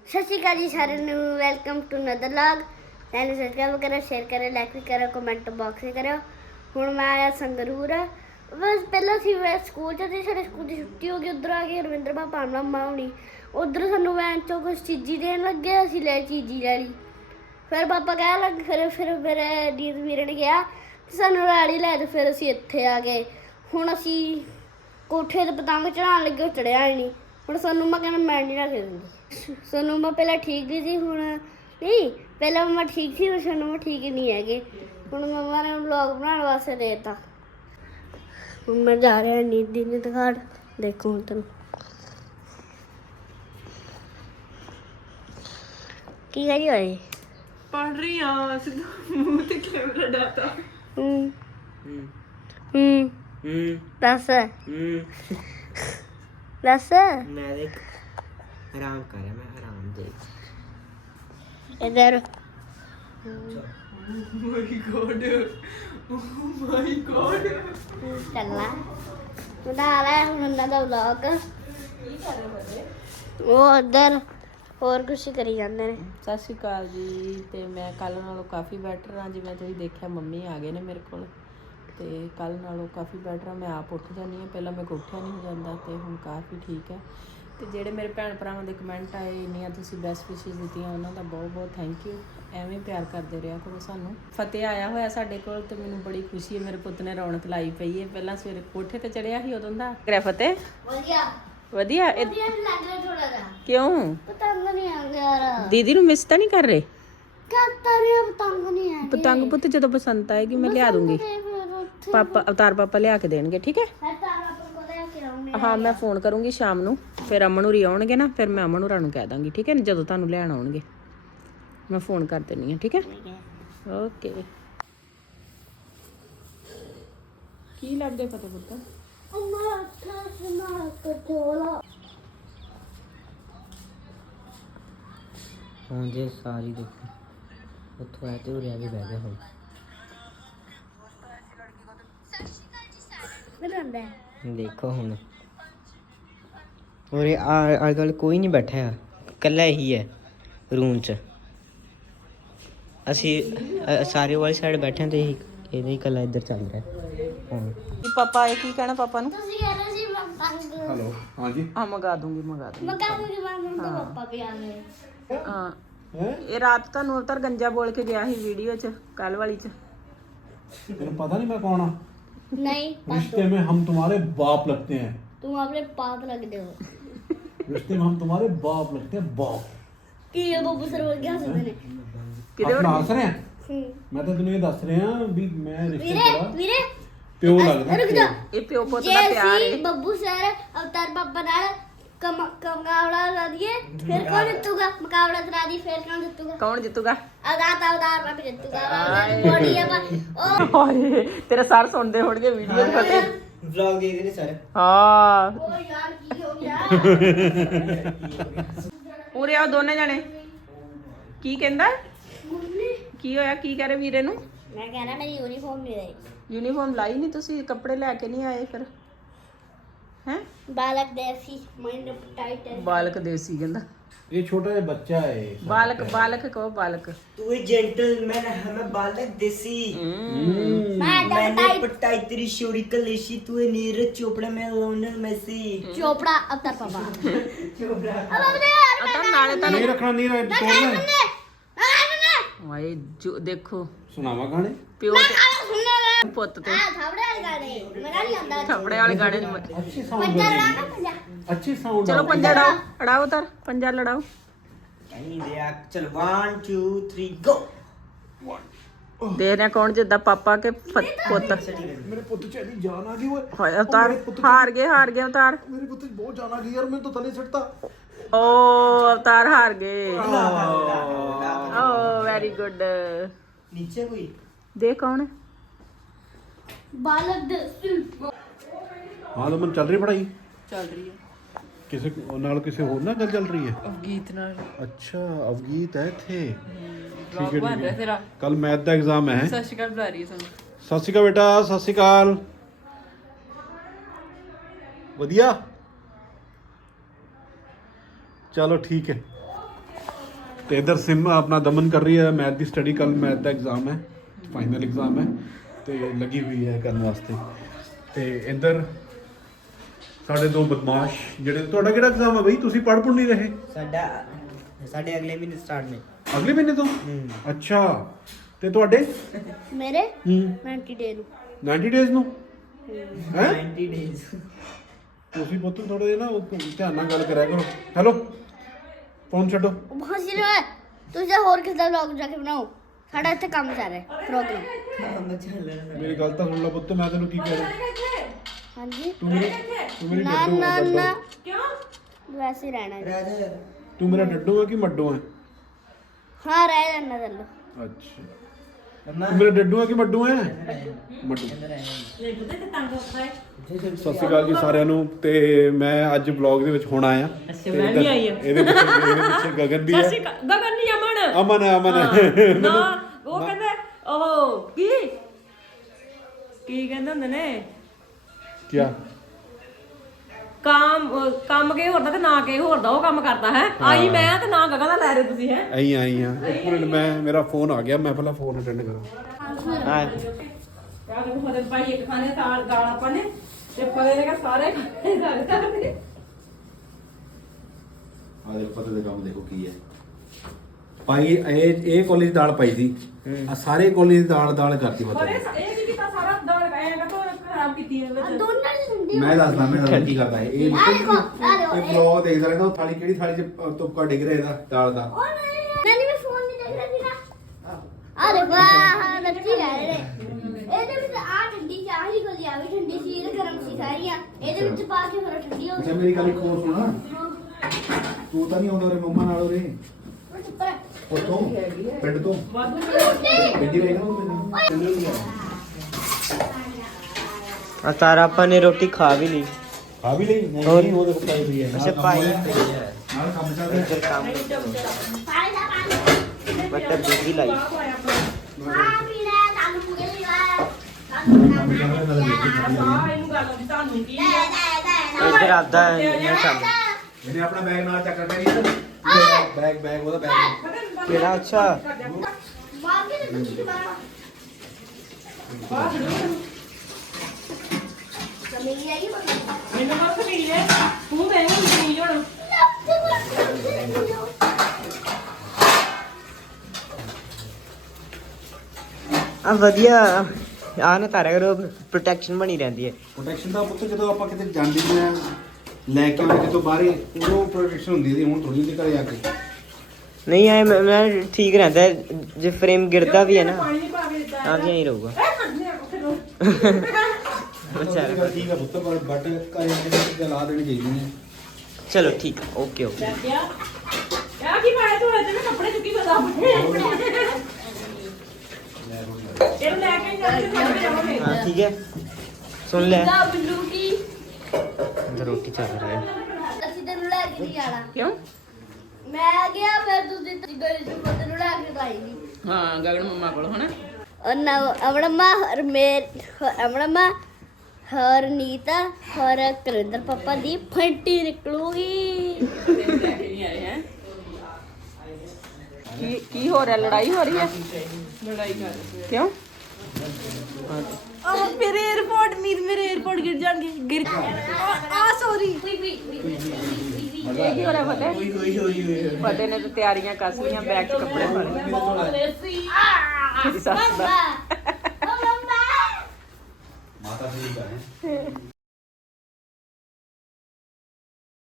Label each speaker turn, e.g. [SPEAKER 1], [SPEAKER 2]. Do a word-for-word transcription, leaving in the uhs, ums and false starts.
[SPEAKER 1] सत श्री अकाल जी सारे नु welcome to another vlog. Channel subscribe करो, शेयर करो, लाइक भी करो, कमेंट बॉक्स भी करो। हुण मैं आया संगरूर। बस पहला सी मैं स्कूल च थे, साढ़े स्कूल की छुट्टी हो गई। उधर आ गए रविंद्र पापा मामा होनी। उधर सानू वैन चो कुछ चीज़ी देन लगे, असीं ले चीज़ी ले ली। फिर पापा कह लग फिर फिर मेरे नींद वीर ने कहा सानू रैली लै ते फिर असीं इत्थे आ गए। हुण असीं कोठे ते पतंग चढ़ाउण लगे, चढ़िया ही नहीं। हुण सोनू मां कहना मैं नहीं रख दिंदी। सोनू मां पहले ठीक भी थी, हुण नहीं। पहले मम्मा ठीक थी, हुण सोनू मां ठीक नहीं है। हुण मम्मा ने व्लॉग बनाने वास्ते देता। हुण मैं जा रहा नींद दी दिखाड़। देखो हुण तुम की करी होए
[SPEAKER 2] पढ़ रही हाँ सीधा मुंह ते कैमरा डाटा
[SPEAKER 1] हम्म हम्म
[SPEAKER 3] हम्म
[SPEAKER 1] दस
[SPEAKER 3] हम्म
[SPEAKER 1] दस
[SPEAKER 3] मैं देख आराम कर रहा मैं आराम दे
[SPEAKER 1] इधर
[SPEAKER 2] my god oh my god
[SPEAKER 1] चलना बता रहा है हुण उन्हां दा व्लॉग।
[SPEAKER 2] ਕੀ ਕਰ ਰਹੇ ਬੜੇ
[SPEAKER 1] ਉਹ ਉਧਰ ਹੋਰ ਕੁਛ ਕਰੀ ਜਾਂਦੇ ਨੇ।
[SPEAKER 2] ਸਤਿ ਸ਼੍ਰੀ ਅਕਾਲ ਜੀ। ਤੇ ਮੈਂ ਕੱਲ ਨਾਲੋਂ ਕਾਫੀ ਬੈਟਰ ਹਾਂ। ਜਿਵੇਂ ਤੁਸੀਂ ਦੇਖਿਆ ਮੰਮੀ ਆ ਗਏ ਨੇ ਮੇਰੇ ਕੋਲ ਤੇ ਕੱਲ ਨਾਲੋਂ ਕਾਫੀ ਬੈਟਰ ਹਾਂ। ਮੈਂ ਆਪ ਉੱਠ ਜਾਂਦੀ ਹਾਂ, ਪਹਿਲਾਂ ਮੇਰੇ ਕੋਲ ਉੱਠਿਆ ਨਹੀਂ ਹੋ ਜਾਂਦਾ ਤੇ ਹੁਣ ਕਾਫੀ ਠੀਕ ਹੈ। ਤੇ ਜਿਹੜੇ ਮੇਰੇ ਭੈਣ ਭਰਾਵਾਂ ਦੇ ਕਮੈਂਟ ਆਏ, ਇੰਨੀਆਂ ਤੁਸੀਂ ਬੈਸਟ ਵਿਸ਼ੇਸ ਦਿੱਤੀਆਂ, ਉਹਨਾਂ ਦਾ ਬਹੁਤ ਬਹੁਤ ਥੈਂਕ ਯੂ। ਐਵੇਂ ਪਿਆਰ ਕਰਦੇ ਰਿਹਾ ਕਰੋ ਸਾਨੂੰ। ਫਤਿਹ ਆਇਆ ਹੋਇਆ ਸਾਡੇ ਕੋਲ ਤੇ ਮੈਨੂੰ ਬੜੀ ਖੁਸ਼ੀ ਹੈ। ਮੇਰੇ ਪੁੱਤ ਨੇ ਰੌਣਕ ਲਾਈ ਪਈ ਹੈ। ਪਹਿਲਾਂ ਸਵੇਰੇ ਕੋਠੇ ਤੇ ਚੜਿਆ ਸੀ ਉਦੋਂ ਦਾ। ਕਰਿਆ ਫਤਿਹ
[SPEAKER 1] ਵਧੀਆ
[SPEAKER 2] ਵਧੀਆ ਇਹ-
[SPEAKER 1] ਵਧੀਆ ਲੱਗ ਰਿਹਾ ਥੋੜਾ ਜਿਹਾ।
[SPEAKER 2] ਕਿਉਂ
[SPEAKER 1] ਪਤੰਗ ਨਹੀਂ ਆ ਗਿਆ ਯਾਰ।
[SPEAKER 2] ਦੀਦੀ ਨੂੰ ਮਿਸ ਤਾਂ ਨਹੀਂ ਕਰ ਰਹੇ?
[SPEAKER 1] ਕਰਤਾ ਰਿਹਾ ਪਤੰਗ ਨਹੀਂ ਆ
[SPEAKER 2] ਪਤੰਗ ਪੁੱਤ ਜਦੋਂ ਬਸੰਤ ਆਏਗੀ ਮੈਂ ਲਿਆ ਦੂੰਗੀ। ਪਾਪਾ ਅਵਤਾਰ ਪਾਪਾ ਲਿਆ ਕੇ ਦੇਣਗੇ, ਠੀਕ ਹੈ। ਹਾਂ ਮੈਂ ਫੋਨ ਕਰੂੰਗੀ ਸ਼ਾਮ ਨੂੰ, ਫਿਰ ਅਮਨ ਹੋਰੀ ਆਉਣਗੇ ਨਾ, ਫਿਰ ਮੈਂ ਅਮਨ ਹੋਰਾਂ ਨੂੰ ਕਹਿ ਦਾਂਗੀ, ਠੀਕ ਹੈ। ਜਦੋਂ ਤੁਹਾਨੂੰ ਲੈਣ ਆਉਣਗੇ ਮੈਂ ਫੋਨ ਕਰ ਦਿੰਦੀ ਹਾਂ, ਠੀਕ ਹੈ। ਓਕੇ। ਕੀ ਲੱਭਦੇ ਫਤਿਹ ਪੁੱਤ?
[SPEAKER 1] ਅੰਮਾ ਠਾਸ ਨਾ ਕਟੋਲਾ
[SPEAKER 3] ਹੁਣ ਜੇ ਸਾਰੀ ਦੇਖੋ ਉੱਥੋਂ ਆਇਆ ਤੇ ਉਰੇ ਆ ਕੇ ਬਹਿ ਗਿਆ ਹੁਣ
[SPEAKER 1] ਬਣਾਉਂਦਾ
[SPEAKER 3] ਦੇਖੋ ਹੁਣ ਉਰੇ ਆ ਗੱਲ ਕੋਈ ਨਹੀਂ ਬੈਠਾ ਹੈ, ਇਕੱਲਾ ਹੀ ਹੈ ਰੂਮ 'ਚ। ਅਸੀਂ ਅ, ਸਾਰੇ ਵਾਲੀ ਸਾਈਡ ਬੈਠੇ ਹਾਂ ਤੇ ਇਹੀ ਇਹਦਾ ਹੀ ਇਕੱਲਾ ਇੱਧਰ ਚੱਲ ਰਿਹਾ ਹੁਣ।
[SPEAKER 2] ਪਾਪਾ ਆਏ, ਕੀ ਕਹਿਣਾ ਪਾਪਾ ਨੂੰ?
[SPEAKER 1] ਤੁਸੀਂ ਕਹਿ ਰਹੇ ਸੀ ਮੈਂ ਪਤੰਗ
[SPEAKER 4] हेलो हाँ जी
[SPEAKER 2] ਹਾਂ ਮੰਗਾ ਦੂੰਗੀ ਮੰਗਾ ਦੂੰਗੀ
[SPEAKER 1] ਮੈਂ ਕਹਾਂ ਕਿ ਮੈਂ ਮੰਮਾ ਤੇ ਪਾਪਾ ਵੀ ਆ ਗਏ।
[SPEAKER 2] ਹਾਂ ਇਹ ਰਾਤ ਤੁਹਾਨੂੰ ਅਵਤਾਰ ਗੰਜਾ ਬੋਲ ਕੇ ਗਿਆ ਸੀ ਵੀਡੀਓ 'ਚ, ਕੱਲ ਵਾਲੀ 'ਚ।
[SPEAKER 4] तेरे पता नहीं मैं कौन हाँ
[SPEAKER 1] नहीं
[SPEAKER 4] रिश्ते में हम तुम्हारे बाप लगते हैं,
[SPEAKER 1] तुम अपने पाप लगते हो
[SPEAKER 4] रिश्ते में हम तुम्हारे बाप लगते हैं बाप।
[SPEAKER 1] कि ये बब्बू सर बोल के हंस रहे ने।
[SPEAKER 4] आप ना हंस रहे हैं,
[SPEAKER 1] हम्म।
[SPEAKER 4] मैं तो तुम्हें ये दस रहे हैं भी मैं रिश्ते
[SPEAKER 1] वीरे
[SPEAKER 4] तेरा
[SPEAKER 1] वीरे
[SPEAKER 4] प्यो लगदा
[SPEAKER 1] रुक जा।
[SPEAKER 4] प्यो।
[SPEAKER 2] ਇਹ ਪਿਓ ਪੁੱਤ
[SPEAKER 1] ਜੇ
[SPEAKER 2] ਦਾ ਪਿਆਰ
[SPEAKER 1] ਅਸੀਂ
[SPEAKER 2] ਹੈ।
[SPEAKER 1] ਬੱਬੂ ਸਰ ਅਵਤਾਰ ਪਾਪਾ ਨਾਲ ਕਮ ਮੁਕਾਬਲਾ ਲਾ ਦਈਏ ਫਿਰ ਕੌਣ ਜਿੱਤੂਗਾ? ਮੁਕਾਬਲਾ ਕਰਾ ਦੀ ਫਿਰ ਕੌਣ ਜਿੱਤੂਗਾ?
[SPEAKER 2] ਕੌਣ ਜਿੱਤੂਗਾ?
[SPEAKER 1] ਅਵਤਾਰ ਅਵਤਾਰ ਪਾਪਾ ਜਿੱਤੂਗਾ। ਬੋਡੀ ਆ ਉਹ
[SPEAKER 2] ਹਾਏ ਤੇਰੇ ਸਰ ਸੁਣਦੇ ਹੋਣਗੇ ਵੀਡੀਓ 'ਚ ਫਤਿਹ।
[SPEAKER 3] ਵਲੌਗ ਦੇਖ ਰਹੇ ਸਾਰੇ।
[SPEAKER 2] ਹਾਂ
[SPEAKER 1] ਉਹ ਯਾਰ ਕੀ ਹੋ ਗਿਆ?
[SPEAKER 2] ਉਰੇ ਆਓ ਦੋਨੇ ਜਣੇ। ਕੀ ਕਹਿੰਦਾ?
[SPEAKER 1] ਮੰਮੀ
[SPEAKER 2] ਕੀ ਹੋਇਆ? ਕੀ ਕਹ ਰਹੇ ਵੀਰੇ ਨੂੰ?
[SPEAKER 1] ਮੈਂ ਕਹਿੰਦਾ ਮੇਰੀ ਯੂਨੀਫਾਰਮ ਨਹੀਂ ਰਹੀ।
[SPEAKER 2] ਯੂਨੀਫਾਰਮ ਲਾਈ ਨਹੀਂ ਤੁਸੀਂ? ਕੱਪੜੇ ਲੈ ਕੇ ਨਹੀਂ ਆਏ ਫਿਰ? ਹੈ
[SPEAKER 1] ਬਾਲਕ ਦੇਸੀ ਮਾਈਂਡ ਟਾਈਟ ਹੈ।
[SPEAKER 2] ਬਾਲਕ ਦੇਸੀ ਕਹਿੰਦਾ।
[SPEAKER 4] ये छोटा सा बच्चा है।
[SPEAKER 2] ਬਾਲਕ ਬਾਲਕ ਕਹੋ ਬਾਲਕ।
[SPEAKER 3] तू एक जेंटलमैन है, मैं बालक देसी।
[SPEAKER 1] ਮੈਂ
[SPEAKER 3] मैंने
[SPEAKER 1] ਟਾਈਟ
[SPEAKER 3] पटाई तेरी शोरी कलेशी, तू है नीरज चोपड़ा, मैं लोनल मेसी।
[SPEAKER 1] ਚੋਪੜਾ ਅਵਤਾਰ ਪਾਪਾ
[SPEAKER 3] चोपड़ा
[SPEAKER 1] अब अपने यार
[SPEAKER 2] ਆ ਤਾਂ ਨਾਲੇ ਤਾਂ
[SPEAKER 4] नहीं रखना नहीं रहा तोड़ना है।
[SPEAKER 1] सुनने सुनने
[SPEAKER 2] ਵਾਏ ਜੋ ਦੇਖੋ
[SPEAKER 4] सुनावा गाने
[SPEAKER 2] ਪਿਓ ਤੇ
[SPEAKER 1] सुनने
[SPEAKER 2] ਪੁੱਤ ਤੇ
[SPEAKER 1] आ थावड़े वाले गाने मेरा नहीं आंदा।
[SPEAKER 2] ਥੱਪੜੇ ਵਾਲੇ ਗਾਣੇ ਚ ਮ-
[SPEAKER 4] अच्छी साउंड
[SPEAKER 1] पंजा
[SPEAKER 4] बनी
[SPEAKER 1] लड़ा ना पंजा।
[SPEAKER 4] अच्छी साउंड
[SPEAKER 2] ਚਲੋ ਪੰਜਾ ਅੜਾਓ ਅੜਾਓ ਤਰ ਪੰਜਾ ਲੜਾਓ।
[SPEAKER 3] नहीं दिया चल वन टू थ्री गो।
[SPEAKER 2] ਦੇਖਦੇ ਆ ਕੌਣ ਜਿੱਦਾਂ ਪਾਪਾ ਕੇ ਫ- ਪੁੱਤ।
[SPEAKER 4] मेरे पुत्र च इतनी जान आ गई वो
[SPEAKER 2] ਹਾਏ ਅਵਤਾਰ ਹਾਰ ਗਏ ਹਾਰ ਗਏ ਅਵਤਾਰ।
[SPEAKER 4] मेरे पुत्र च बहुत जान आ गई यार, मैं तो तले सटता।
[SPEAKER 2] ਓ ਅਵਤਾਰ ਹਾਰ ਗਏ।
[SPEAKER 3] नीचे
[SPEAKER 2] ਓ ਵੈਰੀ ਗੁੱਡ।
[SPEAKER 3] कोई
[SPEAKER 2] ਦੇ ਕੌਣ ਹੈ?
[SPEAKER 1] बालक देसी
[SPEAKER 4] हाँ तो मन चल रही पढ़ाई
[SPEAKER 2] ਚੱਲ ਰਹੀ ਹੈ
[SPEAKER 4] किसी नाल किसी होर ना गल चल रही है?
[SPEAKER 2] ਗੀਤ ਨਾਲ
[SPEAKER 4] अच्छा अवगीत है थे।
[SPEAKER 2] ਵਲੌਗ ਬਣ ਰਿਹਾ ਤੇਰਾ।
[SPEAKER 4] कल मैथ का एग्जाम है।
[SPEAKER 2] ਸਤਿ ਸ਼੍ਰੀ ਅਕਾਲ ਬੁਲਾ ਰਹੀ ਹੈ ਸਾਨੂੰ।
[SPEAKER 4] सत श्री अकाल बेटा, सत श्री अकाल। वधिया चलो ठीक है। ਤੇ ਇਧਰ ਸਿਮ ਆਪਣਾ ਦਮਨ ਕਰ ਰਹੀ ਹੈ ਮੈਥ ਦੀ ਸਟੱਡੀ। ਕੱਲ ਮੈਥ ਦਾ ਐਗਜ਼ਾਮ ਹੈ, ਫਾਈਨਲ ਐਗਜ਼ਾਮ ਹੈ ਤੇ ਲੱਗੀ ਹੋਈ ਹੈ ਕਰਨ ਵਾਸਤੇ। ਤੇ ਇਧਰ ਸਾਡੇ ਦੋ ਬਦਮਾਸ਼ ਜਿਹੜੇ। ਤੁਹਾਡਾ ਕਿਹੜਾ ਐਗਜ਼ਾਮ ਹੈ ਬਈ? ਤੁਸੀਂ ਪੜ੍ਹ ਪੁੜ ਨਹੀਂ ਰਹੇ?
[SPEAKER 3] ਸਾਡਾ ਸਾਡੇ ਅਗਲੇ ਮਹੀਨੇ ਸਟਾਰਟ ਨੇ।
[SPEAKER 4] ਅਗਲੇ ਮਹੀਨੇ ਤੋਂ? ਅੱਛਾ। ਤੇ ਤੁਹਾਡੇ?
[SPEAKER 1] ਮੇਰੇ
[SPEAKER 4] ਹੂੰ
[SPEAKER 1] ਨੱਬੇ ਡੇ ਨੂੰ।
[SPEAKER 4] ਨੱਬੇ ਡੇਜ਼ ਨੂੰ ਹੈ?
[SPEAKER 3] ninety days
[SPEAKER 4] ਤੁਸੀਂ ਪੁੱਤ ਥੋੜਾ ਜਿਹਾ ਨਾ ਉਹ ਧਿਆਨ ਨਾਲ ਗੱਲ ਕਰਿਆ ਕਰੋ। ਹੈਲੋ, ਫੋਨ ਛੱਡੋ।
[SPEAKER 1] ਬਹੁਤ ਸਿਰ ਹੈ। ਤੁਸੀਂ ਤਾਂ ਹੋਰ ਕਿਸੇ ਦਾ ਵਲੌਗ ਜਾ ਕੇ ਬਣਾਓ, ਸਾਡਾ ਇੱਥੇ ਕੰਮ ਚੱਲ ਰਿਹਾ ਪ੍ਰੋਗਰਾਮ।
[SPEAKER 4] ਮੇਰੀ ਗੱਲ ਤਾਂ ਸੁਣ ਲੈ ਪੁੱਤ, ਮੈਂ ਤੈਨੂੰ ਕੀ ਕਹਿ ਰਿਹਾ।
[SPEAKER 1] ਹਾਂਜੀ
[SPEAKER 4] ਤੂੰ ਮੇਰੀ ਤੂੰ ਮੇਰੀ
[SPEAKER 1] ਨਾ
[SPEAKER 4] ਡੱਡੂ
[SPEAKER 1] ਨਾ
[SPEAKER 4] ਹੈ,
[SPEAKER 1] ਨਾ
[SPEAKER 4] ਡੱਡੂ।
[SPEAKER 2] ਕਿਉਂ?
[SPEAKER 1] ਵੈਸੇ ਹੀ ਰਹਿਣਾ ਜੀ।
[SPEAKER 4] ਤੂੰ ਮੇਰਾ ਡੱਡੂ ਹੈ ਕਿ ਮੱਡੂ ਹੈ?
[SPEAKER 1] ਹਾਂ ਰਹਿ ਜਾਣਾ ਚੱਲੋ।
[SPEAKER 4] ਅੱਛਾ, ਤੂੰ ਮੇਰਾ ਡੱਡੂ ਹੈ ਕਿ ਮੱਡੂ ਹੈ? ਮੱਡੂ।
[SPEAKER 2] ਇਹ ਬੁੱਧੇ ਤੇ ਤੰਗ ਹੋਤਾ ਹੈ।
[SPEAKER 4] ਸਤਿ ਸ਼੍ਰੀ ਅਕਾਲ ਜੀ ਸਾਰਿਆਂ ਨੂੰ। ਤੇ ਮੈਂ ਅੱਜ ਵਲੌਗ ਦੇ ਵਿੱਚ ਹੁਣ ਆਇਆ।
[SPEAKER 2] ਅੱਛਾ, ਮੈਂ ਵੀ ਆਈ ਹਾਂ।
[SPEAKER 4] ਇਹਦੇ ਪਿੱਛੇ ਇਹਦੇ ਪਿੱਛੇ ਗਗਨ ਵੀ ਹੈ।
[SPEAKER 2] ਸਸੀ ਗਗਨ ਨਹੀਂ ਅਮਨ।
[SPEAKER 4] ਅਮਨ ਹੈ, ਅਮਨ
[SPEAKER 2] ਹਾਂ,
[SPEAKER 4] ਹੈ।
[SPEAKER 2] ਨਾ ਉਹ ਕਹਿੰਦੇ ਉਹ ਕੀ ਕੀ ਕਹਿੰਦੇ ਹੁੰਦੇ ਨੇ,
[SPEAKER 4] ਕਿਆ
[SPEAKER 2] ਕੰਮ ਕੰਮ ਕੇ ਹੋਰ ਦਾ ਤੇ ਨਾ ਕੇ ਹੋਰ ਦਾ ਉਹ ਕੰਮ ਕਰਦਾ ਹੈ। ਆਈ ਮੈਂ ਤੇ ਨਾ ਗਗਨ ਦਾ ਲੈ ਰਹੇ ਤੁਸੀਂ ਹੈ।
[SPEAKER 4] ਆਈ ਆਈ ਆ। ਇੱਕ ਮਿੰਟ, ਮੈਂ ਮੇਰਾ ਫੋਨ ਆ ਗਿਆ, ਮੈਂ ਪਹਿਲਾਂ ਫੋਨ ਅਟੈਂਡ ਕਰਾਂ।
[SPEAKER 3] ਹਾਂ
[SPEAKER 2] ਕਿਆ ਕਹਿੰਦੇ ਫਤਿਹ ਭਾਈ ਇੱਕ ਖਾਣੇ ਤਾਲ ਗਾਲ ਆਪਾਂ ਨੇ ਤੇ ਫਤਿਹ ਨੇ ਕਿਹਾ ਸਾਰੇ ਖਾਣੇ ਸਾਰੇ ਕਰਦੇ।
[SPEAKER 4] ਆ ਦੇਖੋ ਪਤਾ ਦੇ ਕੰਮ ਦੇਖੋ ਕੀ ਹੈ ਭਾਈ। ਇਹ ਇਹ ਕਾਲਜ ਦਾਲ ਪਾਈ ਸੀ, ਆ ਸਾਰੇ ਕਾਲਜ ਦੀ ਦਾਲ ਦਾਲ ਕਰਤੀ
[SPEAKER 2] ਫਤਿਹ
[SPEAKER 4] ਮਤਲਬ।
[SPEAKER 2] ਇਹ ਕੀ ਕੀਤਾ ਸਾਰਾ ਦਾਲ ਐਂ ਕਾ ਖਰਾਬ ਕੀਤੀ ਹੈ ਵਿੱਚ।
[SPEAKER 1] ਦੋਨਾਂ ਦੀ ਹੁੰਦੀ
[SPEAKER 4] ਮੈਂ ਦੱਸਦਾ ਮੈਂ ਦੱਸਦਾ ਕੀ ਕਰਦਾ ਇਹ। ਇਹ
[SPEAKER 1] ਆ ਦੇਖੋ, ਆ ਦੇਖੋ,
[SPEAKER 4] ਇਹ ਬਲੌਗ ਦੇਖਦਾ ਰਹਿੰਦਾ। ਉਹ ਥਾਲੀ ਕਿਹੜੀ ਥਾਲੀ 'ਚ ਤੁਪਕਾ ਡਿੱਗ ਰਿਹਾ ਇਹਦਾ ਦਾਲ ਦਾ।
[SPEAKER 1] ਉਹ ਨਹੀਂ ਨਾਨੀ ਮੈਂ ਫੋਨ ਨਹੀਂ ਦੇਖ ਰਹੀ ਸੀ ਨਾ। ਆ ਦੇਖੋ ਆਹ ਲੱਤੀ ਰਹਿ ਰਹੇ। ਇਹਦੇ ਵਿੱਚ ਆ ਠੰਡੀ ਚਾਹ ਹੀ ਗੋਲੀ ਆ ਵੀ ਠੰਡੀ ਸੀ, ਇਹ ਗਰਮ ਸੀ ਸਾਰੀਆਂ। ਇਹਦੇ ਵਿੱਚ ਪਾ ਕੇ ਫਿਰ ਠੰਡੀ ਹੋ
[SPEAKER 4] ਅੱਛਾ
[SPEAKER 1] ਗਈ।
[SPEAKER 4] ਮੇਰੀ ਗੱਲ ਇੱਕ ਹੋਰ ਸੁਣਾ। ਤੂੰ ਤਾਂ ਨਹੀਂ ਆਉਂਦਾ ਰੇ ਮੰਮਾ ਨਾਲ ਉਰੇ?
[SPEAKER 1] ਉਹ ਚੁੱਪ ਰਹਿ।
[SPEAKER 4] ਉੱਥੋਂ ਪਿੰਡ ਤੋਂ
[SPEAKER 2] ਵਾਧੂ
[SPEAKER 4] ਗੱਡੀ ਰਹੀ ਨਾ ਉਹ
[SPEAKER 3] ਆ ਤਾਰਾ ਆਪਾਂ ਨੇ ਰੋਟੀ ਖਾ ਵੀ ਲਈ।
[SPEAKER 4] ਖਾ ਵੀ ਲਈ? ਨਹੀਂ
[SPEAKER 3] ਹੋਰ?
[SPEAKER 4] ਨਹੀਂ, ਉਹ ਦੇਖੋ ਪਾਈ ਹੋਈ ਹੈ।
[SPEAKER 3] ਅੱਛਾ ਭਾਈ
[SPEAKER 4] ਨਾਲ ਕੰਮ ਚੱਲ ਰਿਹਾ।
[SPEAKER 3] ਇੱਧਰ ਕੰਮ
[SPEAKER 1] ਪਾਣੀ ਦਾ ਪਾਣੀ।
[SPEAKER 3] ਬੱਟਾ ਬਿਜਲੀ ਲਾਈ।
[SPEAKER 1] ਹਾਂ ਪੀ ਲੈ ਤੁਹਾਨੂੰ ਪੂਰੇ ਲਈ ਵਾ। ਤੁਹਾਨੂੰ
[SPEAKER 4] ਕੰਮ ਚੱਲ ਰਿਹਾ ਨਾਲ ਦੇਖੀ ਚੱਲ ਰਹੀ
[SPEAKER 2] ਆ ਇਹਨੂੰ ਗੱਲ ਆਉਂਦੀ ਤੁਹਾਨੂੰ ਕੀ
[SPEAKER 1] ਲੈ ਲੈ ਲੈ
[SPEAKER 3] ਇੱਧਰ ਆਦਾ ਮੈਂ ਕੰਮ
[SPEAKER 4] ਹੈ। ਇਹਨੇ ਆਪਣਾ ਬੈਗ ਨਾਲ ਚੱਕ ਰੱਖਿਆ ਜੀ। ਬੈਗ ਬੈਗ ਉਹਦਾ ਬੈਗ।
[SPEAKER 3] ਕਿਹੜਾ? ਅੱਛਾ
[SPEAKER 1] ਮਾਰ ਕੇ ਤੇ ਕੁੱਤੀ ਮਾਰਨਾ। ਸਮਝੀ ਆਈ ਬੰਦਾ।
[SPEAKER 2] ਮੈਨੂੰ ਬਸ ਮਿਲ ਜੇ ਤੂੰ ਦੇ ਨਹੀਂ ਹੁਣ।
[SPEAKER 3] ਆ ਵਧੀਆ ਆ ਨਾ ਤਾਰਾ ਕਰੋ, ਪ੍ਰੋਟੈਕਸ਼ਨ ਬਣੀ ਰਹਿੰਦੀ ਹੈ।
[SPEAKER 4] ਪ੍ਰੋਟੈਕਸ਼ਨ ਦਾ ਪੁੱਤ ਜਦੋਂ ਆਪਾਂ ਕਿਤੇ ਜਾਂਦੇ ਹਾਂ ਲੈ ਕੇ ਆਉਂਦੇ ਕਿਤੋਂ ਬਾਹਰ, ਉਦੋਂ ਪ੍ਰੋਟੈਕਸ਼ਨ ਹੁੰਦੀ ਹੈ। ਹੁਣ ਥੋੜੀ ਜਿਹੀ ਘਰੇ ਆ ਕੇ
[SPEAKER 3] ਨਹੀਂ ਆਏ ਮੈਂ ਮੈਂ ਠੀਕ ਰਹਿੰਦਾ ਹੈ। ਜੇ ਫਰੇਮ ਗਿਰਦਾ ਵੀ ਹੈ ਨਾ
[SPEAKER 2] ਪਾਣੀ ਨਹੀਂ ਪਾ ਕੇ ਦਿੱਤਾ
[SPEAKER 3] ਤਾਂ ਵੀ ਐਂ ਰਹੂਗਾ।
[SPEAKER 4] ਅੱਛਾ ਠੀਕ ਹੈ ਪੁੱਤ, ਪਰ ਬਟ ਘਰੇ ਆ ਕੇ ਜਲਾ ਦੇਣੀ ਚਾਹੀਦੀ ਨੇ।
[SPEAKER 3] ਚਲੋ ਠੀਕ, ਓਕੇ ਓਕੇ।
[SPEAKER 2] ਕਿਆ ਕਿਆ ਕੀ ਪਾਇਆ ਤੂੰ ਇਹਦੇ ਵਿੱਚ ਕੱਪੜੇ ਚੁੱਕੀ ਬਤਾ ਇਹਨੂੰ ਲੈ ਕੇ ਜਾ ਕੇ ਥੱਲੇ ਜਾਵਾਂਗੇ।
[SPEAKER 3] ਹਾਂ ਠੀਕ ਹੈ, ਸੁਣ ਲੈ।
[SPEAKER 1] ਦਾ ਬਿੱਲੂ ਕੀ
[SPEAKER 3] ਅੰਦਰ ਰੋਟੀ ਚੱਲ ਰਹੀ ਹੈ।
[SPEAKER 1] ਅਸੀਂ ਤੈਨੂੰ ਲੈ ਕੇ ਨਹੀਂ ਜਾਣਾ।
[SPEAKER 2] ਕਿਉਂ?
[SPEAKER 1] ਮੈਂ ਗਿਆ ਫਿਰ ਤੁਸੀਂ ਤੇ ਗਏ ਸੀ ਤੈਨੂੰ ਲੈ ਕੇ ਆਈਗੀ।
[SPEAKER 2] ਹਾਂ ਗਗਨ ਮੰਮਾ ਕੋਲ ਹਨਾ।
[SPEAKER 1] ਉਹਨਾਂ ਅਮੜਮਾ ਹਰ ਮੇਰ ਅਮੜਮਾ ਹਰ ਨੀਤਾ ਹਰ ਕਰਿੰਦਰ ਪਾਪਾ ਦੀ ਫੰਟੀ ਨਿਕਲੂਗੀ।
[SPEAKER 2] ਲੈ ਕੇ ਨਹੀਂ ਆਏ ਹੈ। ਕੀ ਕੀ ਹੋ ਰਿਹਾ? ਲੜਾਈ ਹੋ ਰਹੀ ਹੈ? ਲੜਾਈ ਕਰ ਕਿਉਂ? ਆ ਮੇਰੇ 에어ਪੋਰਟ ਮੀਰ ਮੇਰੇ 에어ਪੋਰਟ ਗਿਰ ਜਾਣਗੇ। ਗਿਰ ਆ ਸੌਰੀ। ਇਹ ਕੀ ਹੋ ਰਿਹਾ ਫਤਿਹ? ਫਤਿਹ ਨੇ ਤਾਂ ਤਿਆਰੀਆਂ ਕਰ ਲਈਆਂ, ਬੈਗ 'ਚ ਕੱਪੜੇ ਪਾ ਲਏ। ਮੇਰੀ ਸੱਸ ਦਾ